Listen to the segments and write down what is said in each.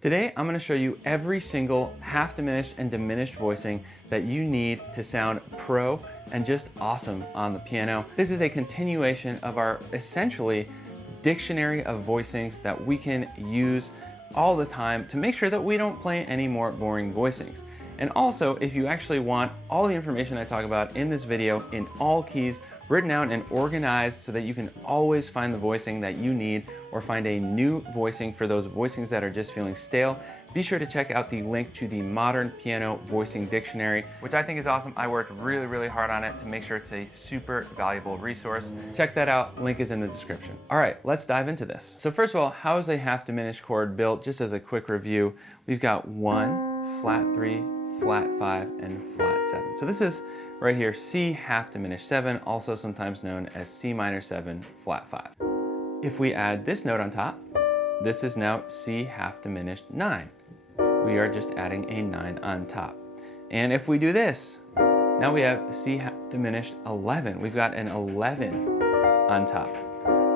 Today, I'm going to show you every single half diminished and diminished voicing that you need to sound pro and just awesome on the piano. This is a continuation of our essentially dictionary of voicings that we can use all the time to make sure that we don't play any more boring voicings. And also, if you actually want all the information I talk about in this video in all keys, written out and organized so that you can always find the voicing that you need or find a new voicing for those voicings that are just feeling stale, be sure to check out the link to the Modern Piano Voicing Dictionary, which I think is awesome. I worked really hard on it to make sure it's a super valuable resource. Check that out, link is in the description. All right, let's dive into this. So first of all, how is a half diminished chord built? Just as a quick review, we've got 1, flat 3, flat 5, and flat 7. So this is right here, C half diminished 7, also sometimes known as C minor 7, flat 5. If we add this note on top, this is now C half diminished 9. We are just adding a 9 on top. And if we do this, now we have C half diminished 11. We've got an 11 on top.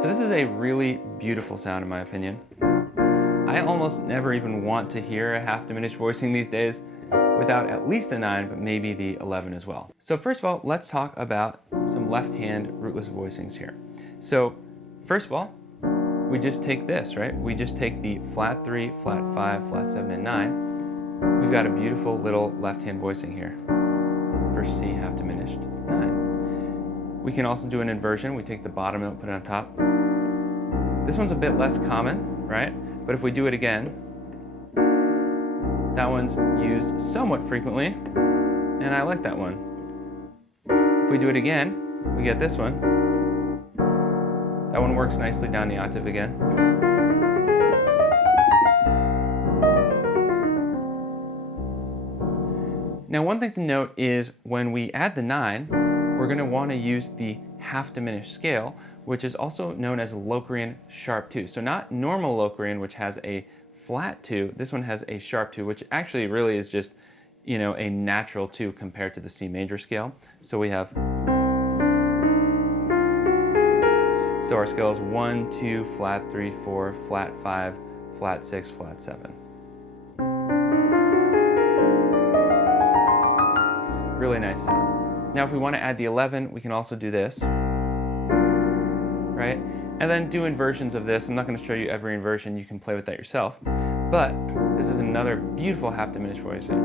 So this is a really beautiful sound in my opinion. I almost never even want to hear a half diminished voicing these days without at least the 9, but maybe the 11 as well. So first of all, let's talk about some left-hand rootless voicings here. So first of all, we just take this, right? We just take the flat 3, flat 5, flat 7, and 9. We've got a beautiful little left-hand voicing here for C half diminished 9. We can also do an inversion. We take the bottom note, put it on top. This one's a bit less common, right? But if we do it again, that one's used somewhat frequently, and I like that one. If we do it again, we get this one. That one works nicely down the octave again. Now one thing to note is when we add the 9, we're going to want to use the half diminished scale, which is also known as Locrian sharp 2. So not normal Locrian, which has a flat 2, this one has a sharp 2, which actually really is just, you know, a natural 2 compared to the C major scale. So we have, so our scale is 1, 2, flat 3, 4, flat 5, flat 6, flat 7. Really nice sound. Now if we want to add the 11, we can also do this, right? And then do inversions of this. I'm not going to show you every inversion, you can play with that yourself. But this is another beautiful half diminished voicing.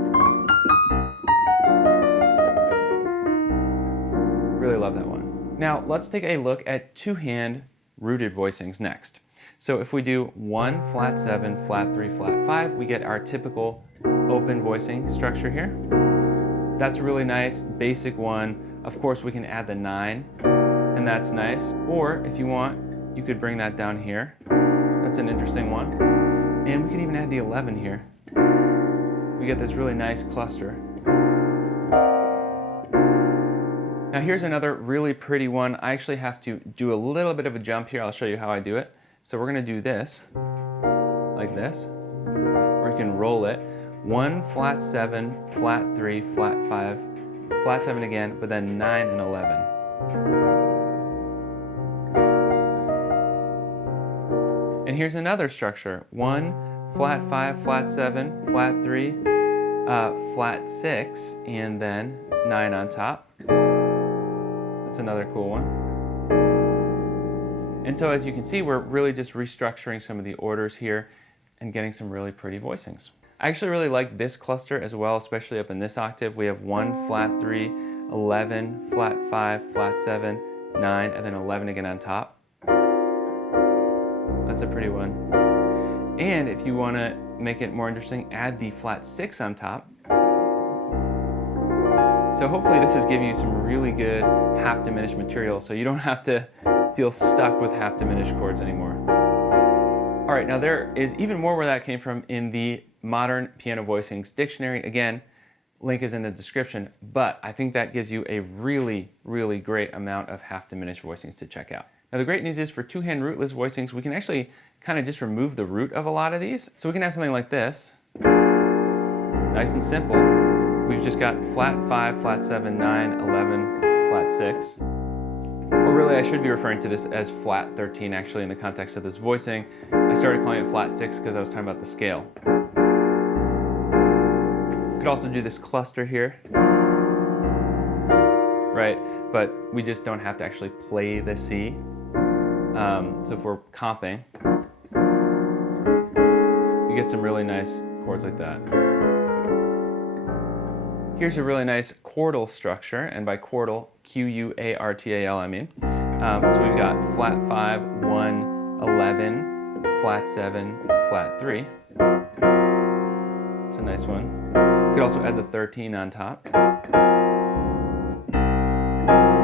Really love that one. Now let's take a look at two-hand rooted voicings next. So if we do 1, flat 7, flat 3, flat 5, we get our typical open voicing structure here. That's a really nice, basic one. Of course we can add the 9, and that's nice. Or if you want, you could bring that down here. That's an interesting one. And we could even add the 11 here. We get this really nice cluster. Now here's another really pretty one. I actually have to do a little bit of a jump here. I'll show you how I do it. So we're going to do this, like this. Or you can roll it. 1, flat 7, flat 3, flat 5, flat 7 again, but then 9 and 11. And here's another structure. 1, flat 5, flat 7, flat 3, flat 6, and then 9 on top. That's another cool one. And so as you can see, we're really just restructuring some of the orders here and getting some really pretty voicings. I actually really like this cluster as well, especially up in this octave. We have 1, flat 3, 11, flat 5, flat 7, 9, and then 11 again on top. That's a pretty one. And if you want to make it more interesting, add the flat 6 on top. So hopefully this is giving you some really good half diminished material so you don't have to feel stuck with half diminished chords anymore. All right, now there is even more where that came from in the Modern Piano Voicings Dictionary. Again, link is in the description, but I think that gives you a really great amount of half diminished voicings to check out. Now the great news is for two-hand rootless voicings, we can actually kind of just remove the root of a lot of these. So we can have something like this, nice and simple. We've just got flat 5, flat 7, 9, 11, flat 6. Or really, I should be referring to this as flat 13 actually in the context of this voicing. I started calling it flat 6 because I was talking about the scale. Could also do this cluster here, right? But we just don't have to actually play the C. So if we're comping, you get some really nice chords like that. Here's a really nice chordal structure, and by chordal, Q-U-A-R-T-A-L, I mean. So we've got flat 5, 1, 11, flat 7, flat 3. It's a nice one. You could also add the 13 on top.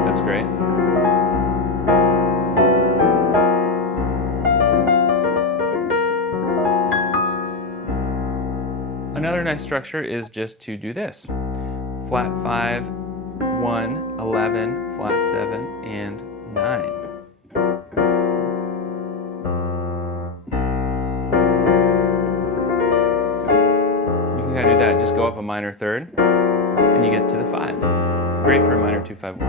That's great. Another nice structure is just to do this. Flat 5, 1, 11, flat 7, and 9. You can kind of do that. Just go up a minor third, and you get to the 5. Great for a minor 2-5-1.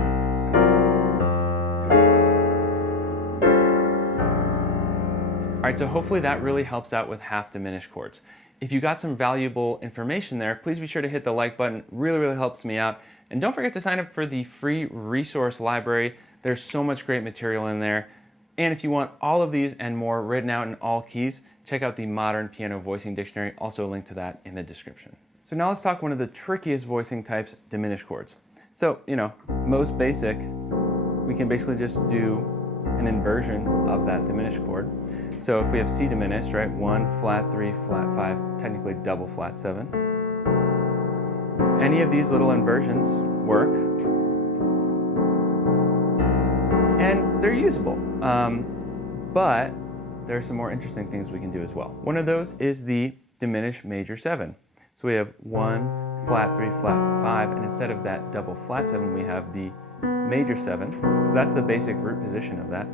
All right, so hopefully that really helps out with half-diminished chords. If you got some valuable information there, please be sure to hit the like button. It really helps me out. And don't forget to sign up for the free resource library. There's so much great material in there. And if you want all of these and more written out in all keys, check out the Modern Piano Voicing Dictionary. Also a link to that in the description. So now let's talk one of the trickiest voicing types, diminished chords. So, most basic, we can basically just do an inversion of that diminished chord. So if we have C diminished, right, 1, flat 3, flat 5, technically double flat 7. Any of these little inversions work, and they're usable. But there are some more interesting things we can do as well. One of those is the diminished major 7. So we have 1, flat 3, flat 5, and instead of that double flat 7, we have the major 7. So that's the basic root position of that.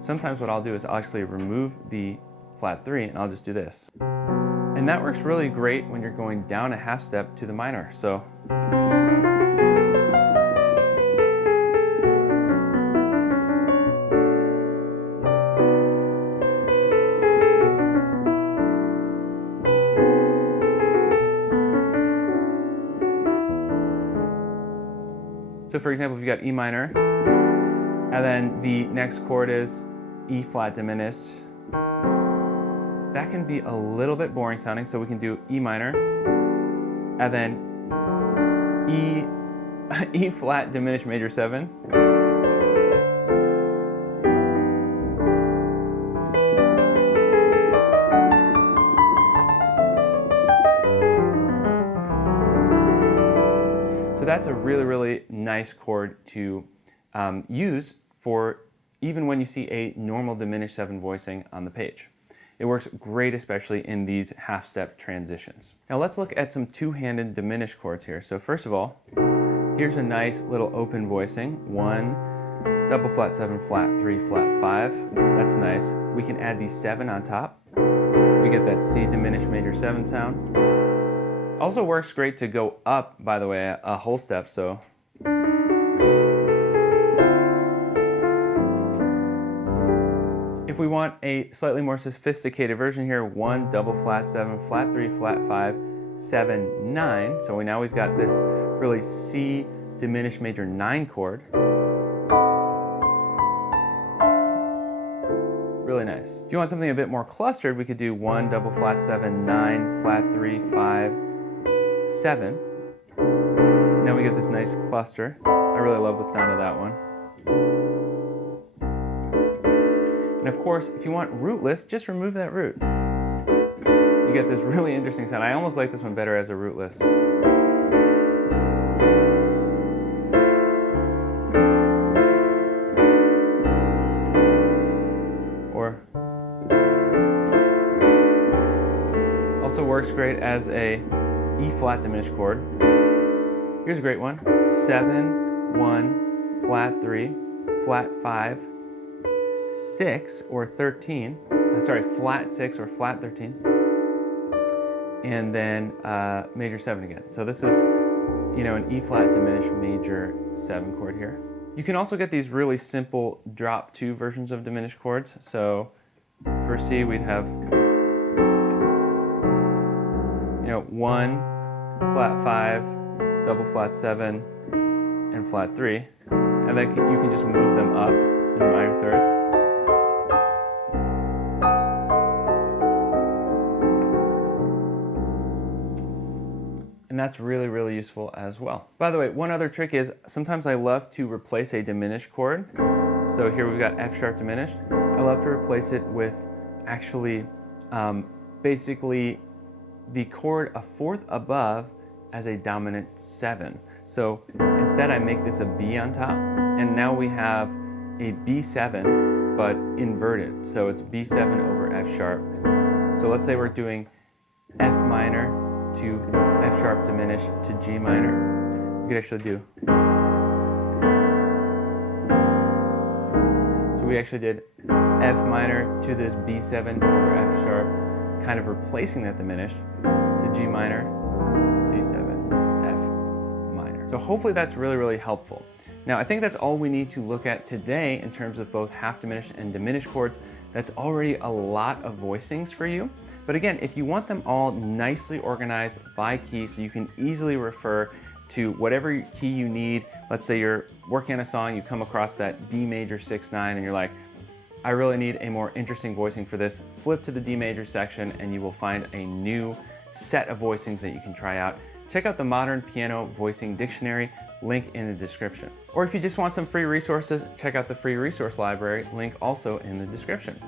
Sometimes what I'll do is I'll actually remove the flat 3 and I'll just do this. And that works really great when you're going down a half step to the minor. So for example, if you got E minor, and then the next chord is E flat diminished, that can be a little bit boring sounding, so we can do E minor, and then E flat diminished major 7, that's a really nice chord to use for even when you see a normal diminished 7 voicing on the page. It works great, especially in these half-step transitions. Now let's look at some two-handed diminished chords here. So first of all, here's a nice little open voicing. 1, double flat 7, flat 3, flat 5. That's nice. We can add the 7 on top. We get that C diminished major 7 sound. Also works great to go up, by the way, a whole step, so. If we want a slightly more sophisticated version here, 1, double flat 7, flat 3, flat 5, 7, 9. So now we've got this really C diminished major 9 chord. Really nice. If you want something a bit more clustered, we could do 1, double flat 7, 9, flat 3, 5, 7. Now we get this nice cluster. I really love the sound of that one. And of course, if you want rootless, just remove that root. You get this really interesting sound. I almost like this one better as a rootless. Or also works great as a E flat diminished chord. Here's a great one. 7, 1, flat 3, flat 5, 6 or 13. Sorry, flat 6 or flat 13. And then major 7 again. So this is, an E flat diminished major 7 chord here. You can also get these really simple drop 2 versions of diminished chords. So for C, we'd have 1, flat 5, double flat 7, and flat 3. And then you can just move them up in minor thirds. And that's really, really useful as well. By the way, one other trick is sometimes I love to replace a diminished chord. So here we've got F sharp diminished. I love to replace it with actually basically the chord a fourth above as a dominant 7. So instead I make this a B on top, and now we have a B7 but inverted. So it's B7 over F sharp. So let's say we're doing F minor to F sharp diminished to G minor. We could actually do. So we actually did F minor to this B7 over F sharp, kind of replacing that diminished, to G minor, C7, F minor. So hopefully that's really, really helpful. Now I think that's all we need to look at today in terms of both half diminished and diminished chords. That's already a lot of voicings for you. But again, if you want them all nicely organized by key so you can easily refer to whatever key you need, let's say you're working on a song, you come across that D major 6-9 and you're like, I really need a more interesting voicing for this, flip to the D major section and you will find a new set of voicings that you can try out. Check out the Modern Piano Voicing Dictionary, link in the description. Or if you just want some free resources, check out the free resource library, link also in the description.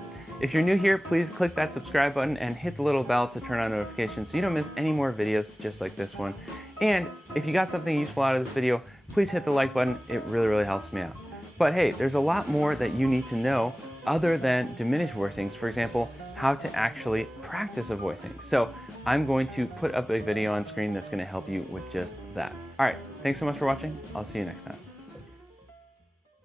If you're new here, please click that subscribe button and hit the little bell to turn on notifications so you don't miss any more videos just like this one. And if you got something useful out of this video, please hit the like button. It really, really helps me out. But hey, there's a lot more that you need to know other than diminished voicings. For example, how to actually practice a voicing. So I'm going to put up a video on screen that's going to help you with just that. All right, thanks so much for watching. I'll see you next time.